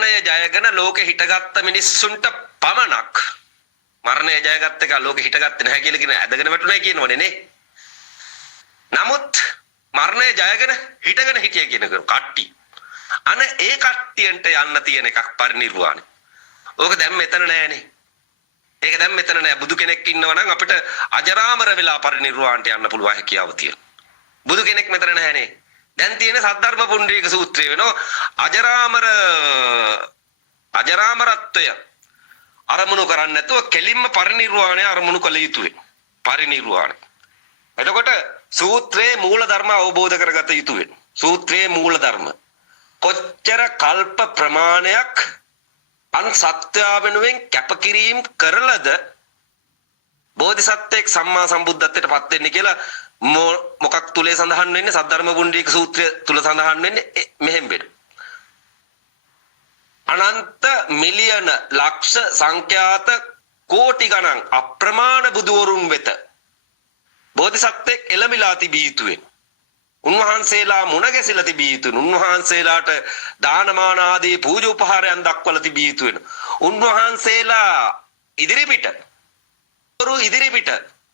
මරණය ජයගෙන ලෝකෙ හිටගත්ත මිනිස්සුන්ට පමණක් මරණය ජයගත්ත එක ලෝකෙ හිටගත්තේ නැහැ කියලා කියන ඇදගෙන වැටුණා කියනවනේ නේ. නමුත් මරණය ජයගෙන හිටගෙන හිටිය කියන කට්ටි. අන ඒ කට්ටියන්ට යන්න තියෙන එකක් පරිනිර්වාණය. ඕක දැන් මෙතන නෑනේ. ඒක දැන් මෙතන නෑ. බුදු කෙනෙක් ඉන්නවා නම් අපිට අජරාමර වෙලා පරිනිර්වාණයට යන්න පුළුවන් හැකියාව තියෙනවා. බුදු කෙනෙක් මෙතන නැහැනේ. දැන් තියෙන සද්ධර්ම පුණ්ඩරීක සූත්‍රය වෙනවා අජරාමරත්වය අරමුණු කරන්නේ නැතුව කෙලින්ම පරිනිර්වාණය අරමුණු කළ යුතුයි. පරිනිර්වාණය. එතකොට සූත්‍රයේ මූල ධර්ම අවබෝධ කරගත යුතු වෙනවා. සූත්‍රයේ මූල ධර්ම කොච්චර කල්ප ප්‍රමාණයක් අන් සත්‍ය වෙනුවෙන් කැපකිරීම කරලද බෝධිසත්වයෙක් සම්මා සම්බුද්ධත්වයට පත් වෙන්නේ කියලා මොකක් තුලේ සඳහන් වෙන්නේ සද්ධර්ම පුණ්ඩරීක සූත්‍රය තුල සඳහන් වෙන්නේ මෙහෙම වෙන. අනන්ත මිලියන ලක්ෂ සංඛ්‍යාත කෝටි ගණන් අප්‍රමාණ බුදුවරුන් වෙත බෝධිසත්වයෙක් එළඹිලා තිබිය යුතුයි. උන්වහන්සේලා මුණ ගැසිලා තිබිය යුතුයි. උන්වහන්සේලාට දානමාන ආදී පූජා උපහාරයන් දක්වලා තිබිය යුතුයි. උන්වහන්සේලා ඉදිරිපිට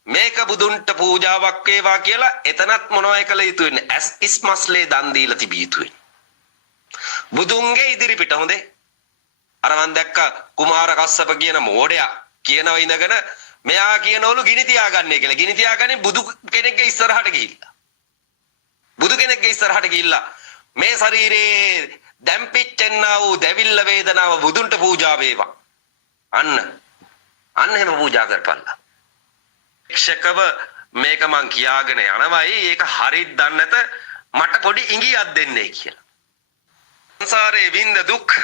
මේක බුදුන්ට පූජාවක් වේවා කියලා එතනත් මොනවයි කළ යුතු වෙන්නේ? ඇස් ඉස්මස්ලේ දන් දීලා තිබිය යුතුයි. බුදුන්ගේ ඉදිරිපිට හොඳේ. අර මන් දැක්ක කුමාර කස්සප කියන මෝඩයා කියනවා ඉඳගෙන මෙයා කියනවලු ගිනි තියාගන්නේ කියලා. ගිනි තියාගන්නේ බුදු කෙනෙක්ගේ ඉස්සරහට ගිහිල්ලා. බුදු කෙනෙක්ගේ ඉස්සරහට ගිහිල්ලා මේ ශරීරේ දැම්පිච්චෙන්නා වූ දැවිල්ල වේදනාව බුදුන්ට පූජා වේවා. අන්න එහෙම පූජා කරපල්ලා. ශික්ෂකව මේක මං කියාගෙන යනවායි ඒක හරියට දන්නේ නැත මට පොඩි ඉඟියක් දෙන්නේ කියලා. සංසාරේ විඳ දුක්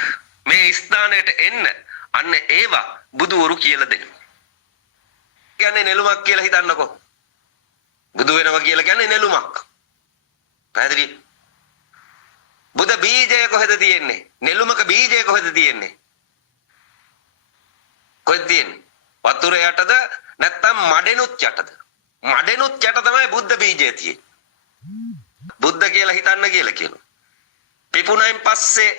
මේ ස්ථානයට එන්න අන්න ඒවා බුදුවරු කියලා දෙනවා. කියන්නේ නෙළුමක් කියලා හිතන්නකෝ. බුදු වෙනවා කියලා කියන්නේ නෙළුමක්. පැහැදිලි? බුද බීජය කොහෙද තියෙන්නේ? නෙළුමක බීජය කොහෙද තියෙන්නේ? කොහෙද තියෙන්නේ? වතුර යටද නැත්නම් මඩෙනුත් යටද? මඩෙනුත් යට තමයි බුද්ධ බීජය තියෙන්නේ. බුද්ධ කියලා හිතන්න කියලා කියනවා. පිපුණයින් පස්සේ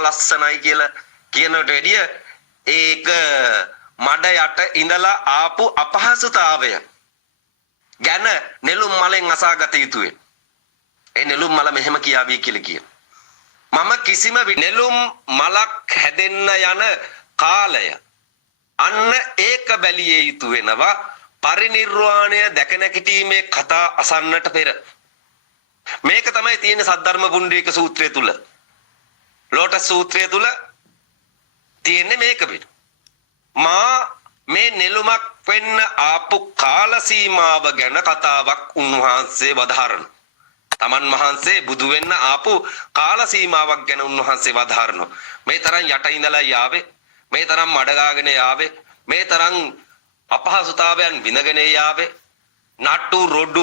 ලස්සනයි කියලා කියනට වැඩිය ඒක මඩ යට ඉඳලා ආපු අපහසුතාවය ගැන නෙළුම් මලෙන් අසාගත යුතුයි. ඒ නෙළුම් මල මෙහෙම කියාවි කියලා කියන. මම කිසිම නෙළුම් මලක් හැදෙන්න යන කාලය අන්න ඒක බැලිය යුතු වෙනවා පරිනිර්වාණය දැක නැගිටීමේ කතා අසන්නට පෙර. මේක තමයි තියෙන්නේ සද්ධර්ම පුණ්ඩරීක සූත්‍රය තුල. ලෝටස් සූත්‍රය තුල තියෙන්නේ මේක පිට. මා මේ නෙළුමක් වෙන්න ආපු කාල සීමාව ගැන කතාවක් උන්වහන්සේ වදාරනවා. තමන් වහන්සේ බුදු වෙන්න ආපු කාල සීමාවක් ගැන උන්වහන්සේ වදාරනවා. මේ තරම් යට ඉඳලා යාවේ, මේ තරම් මඩගාගෙන යාවේ, මේ තරම් අපහසුතාවයන් විඳගෙන යාවේ, නට්ටු රොඩු